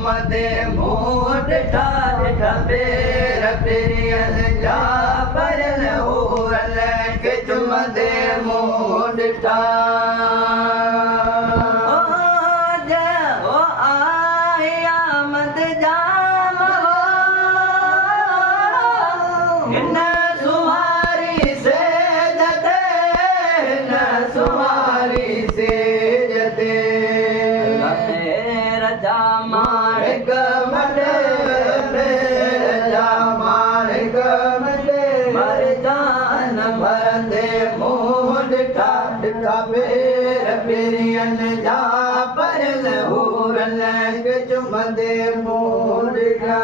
चुमदे मुंह ॾिठा ॾिठा पेर पेरियन जा परल हूरन खे चुमदे मुंह ॾिठा पेर पेरियन जा परल हूरन खे चुमदे मुंह ॾिठा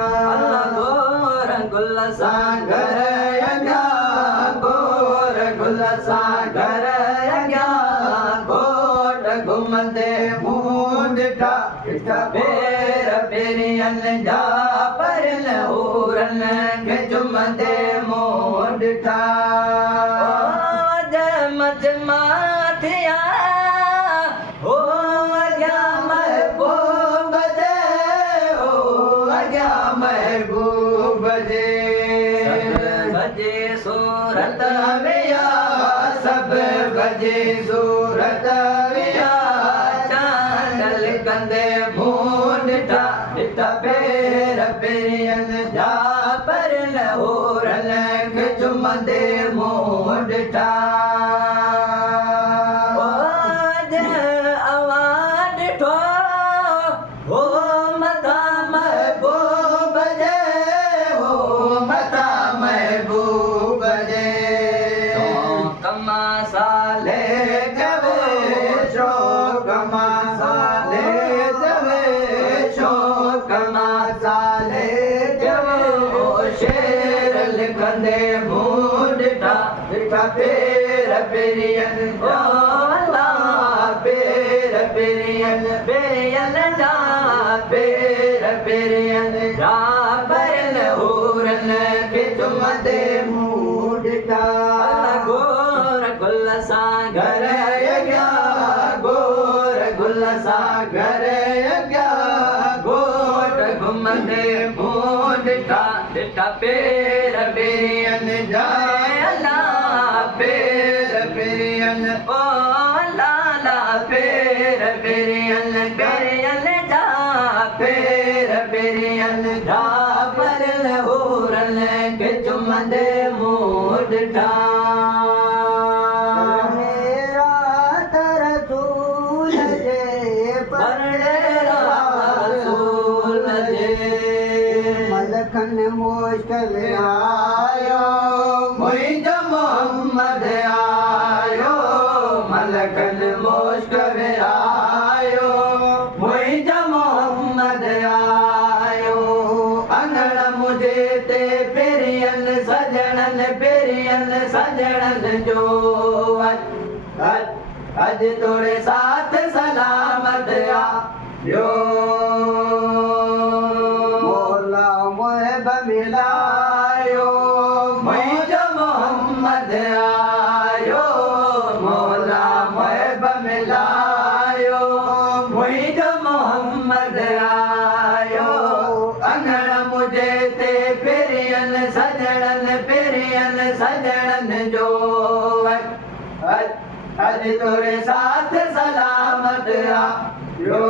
गोर गुल सां घर अॻियां गोर गुल सां घर अॻियां घोट घुमंदे मुंह ॾिठा ॾिठा पेर पेरियन जा परल हूरन खे चुमदे मुंह ॾिठा सूरत विया सब बजे सूरत विया चांदल कंदे मुंह ॾिठा ॾिठा पेर पेरियन जा परल हूरन खे चुमदे मुंह ॾिठा कंदे मुंह ॾिठा ॾिठा पेर पेरियन जा पेर पेरियन पेरियन जा पेर पेरियन जा परल हूरन खे चुमदे मुंह ॾिठा गोर गुल सां घर अॻियां गोर गुल सां घर अॻियां घोट घुमंदे मुंह ॾिठा ॾिठा पेर पेरियन जा पेर पेरियन ओ लाला पेर पेरियन पेरियन जा पेर पेरियन जा परल हूरन खे चुमदे मुंह ॾिठा मुश्किल आयो मुंहिंजो मोहम्मद आयो मलकन मुश्किल आयो मुंहिंजो मोहम्मद आयो अंगण मुझे ते पेरियन सजणन जो अज तोड़े साथ सलामत आयो मिलायो मुंहिंजो मोहम्मद आयो मौला महब मिलायो मुंहिंजो मोहम्मद आयो अंगण मुझे ते पेरियन सजणन जो अज तोरे साथ सलामत आयो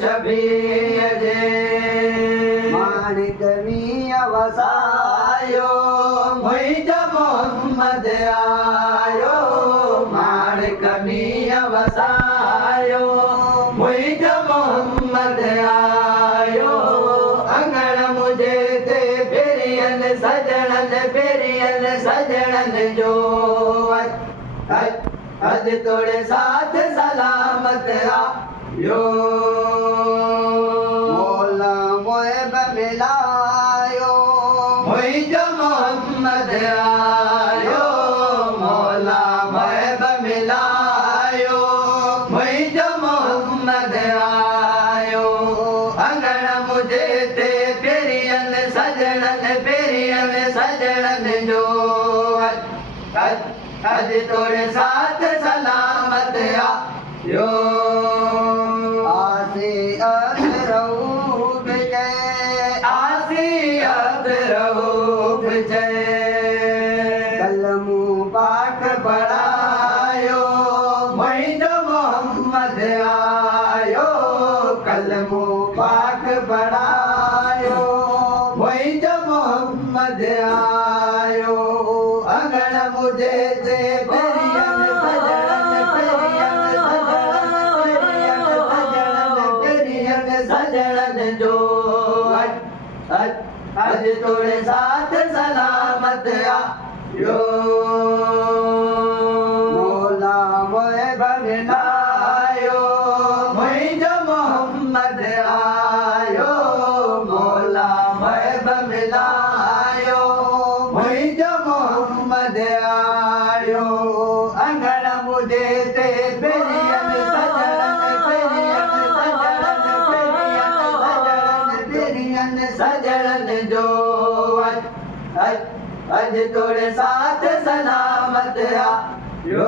शबीर जे माणिक मिया वसायो मुंहिंजो मोहम्मद आयो माणिक मिया वसायो मुंहिंजो मोहम्मद आयो अंगण मुझे ते पेरियन सजणन जो अज तोड़े साथ सलामत आयो मौला मुहब मिलायो मुंहिंजो मोहम्मद आयो मौला मुहब मिलायो मुंहिंजो मोहम्मद आयो अंगण मुझे ते पेरियन सजणन जो अज तोड़े तोड़े साथ सलामत आयो आसी अबरूप जय आसी अबरूप जय कलमू पाक पढ़ायो मोइंदो मोहम्मद आयो कलमू पाक पढ़ायो मोइंदो मोहम्मद आयो अंगण मुझे ते पेरियन सजड़न सजड़न जो अज तोड़े साथ सलामत आयो मौला मोए बगलायो मोइंदो मोहम्मद आयो मौला मोए बगलायो मोइंदो मोहम्मद आयो अंगण मुझे ते पेरियन सजड़न सजड़न जो अज तोड़े साथ सलामत आयो